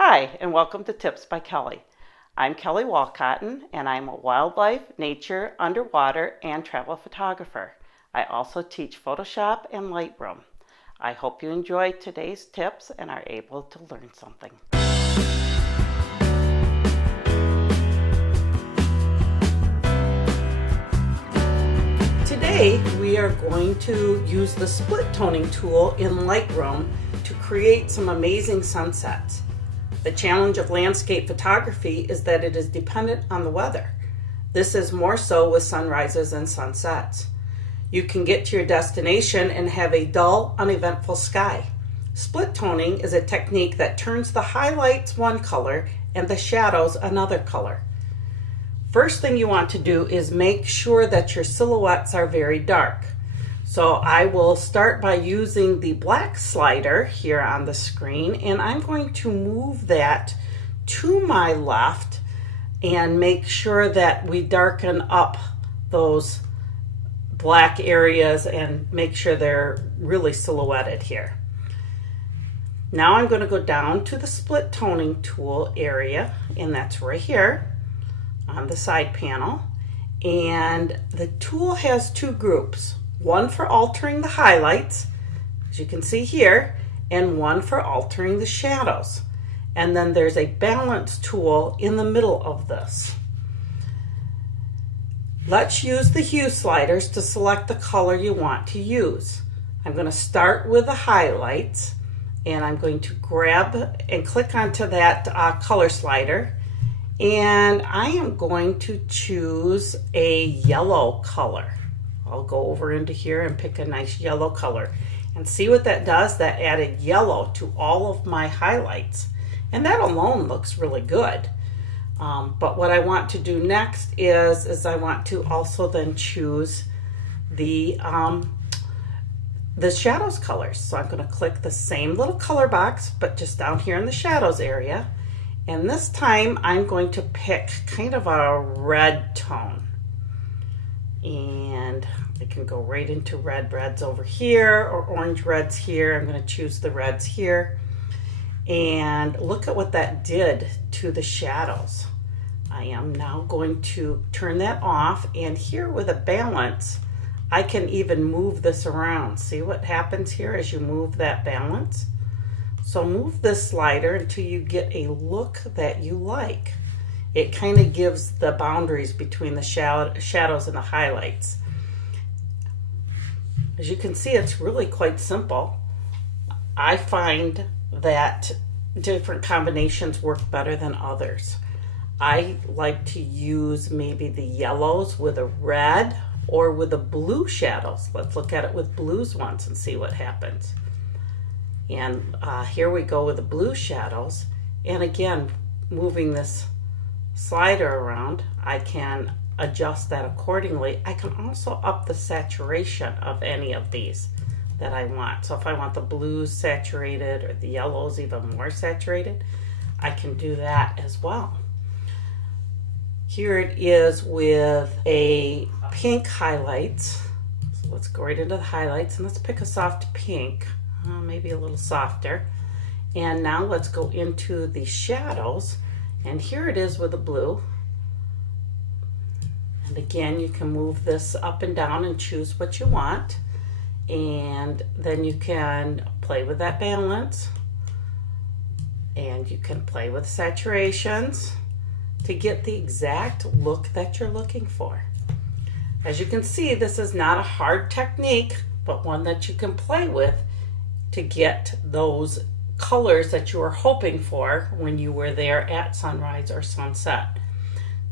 Hi, and welcome to Tips by Kelly. I'm Kelly Walcotton, and I'm a wildlife, nature, underwater, and travel photographer. I also teach Photoshop and Lightroom. I hope you enjoy today's tips and are able to learn something. Today, we are going to use the split toning tool in Lightroom to create some amazing sunsets. The challenge of landscape photography is that it is dependent on the weather. This is more so with sunrises and sunsets. You can get to your destination and have a dull, uneventful sky. Split toning is a technique that turns the highlights one color and the shadows another color. First thing you want to do is make sure that your silhouettes are very dark. So I will start by using the black slider here on the screen, and I'm going to move that to my left and make sure that we darken up those black areas and make sure they're really silhouetted here. Now I'm going to go down to the split toning tool area, and that's right here on the side panel. And the tool has two groups. One for altering the highlights, as you can see here, and one for altering the shadows. And then there's a balance tool in the middle of this. Let's use the hue sliders to select the color you want to use. I'm going to start with the highlights, and I'm going to grab and click onto that color slider, and I am going to choose a yellow color. I'll go over into here and pick a nice yellow color and see what that does. That added yellow to all of my highlights, and that alone looks really good. But what I want to do next is I want to also then choose the shadows colors. So I'm going to click the same little color box, but just down here in the shadows area. And this time I'm going to pick kind of a red tone. And I can go right into reds over here or orange reds here. I'm going to choose the reds here. And look at what that did to the shadows. I am now going to turn that off, and here with a balance, I can even move this around. See what happens here as you move that balance? So move this slider until you get a look that you like. It kind of gives the boundaries between the shadows and the highlights. As you can see, it's really quite simple. I find that different combinations work better than others. I like to use maybe the yellows with a red or with the blue shadows. Let's look at it with blues once and see what happens. And here we go with the blue shadows. And again, moving this slider around, I can adjust that accordingly. I can also up the saturation of any of these that I want. So if I want the blues saturated or the yellows even more saturated, I can do that as well. Here it is with a pink highlights. So let's go right into the highlights and let's pick a soft pink, maybe a little softer. And now let's go into the shadows. And here it is with the blue. And again, you can move this up and down and choose what you want. And then you can play with that balance. And you can play with saturations to get the exact look that you're looking for. As you can see, this is not a hard technique, but one that you can play with to get those colors that you were hoping for when you were there at sunrise or sunset.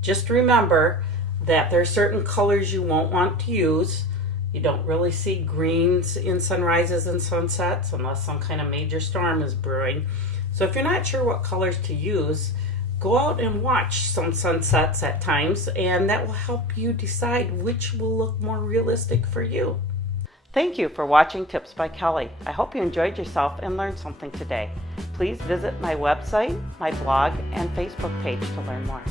Just remember that there are certain colors you won't want to use. You don't really see greens in sunrises and sunsets unless some kind of major storm is brewing. So if you're not sure what colors to use, go out and watch some sunsets at times, and that will help you decide which will look more realistic for you. Thank you for watching Tips by Kelly. I hope you enjoyed yourself and learned something today. Please visit my website, my blog, and Facebook page to learn more.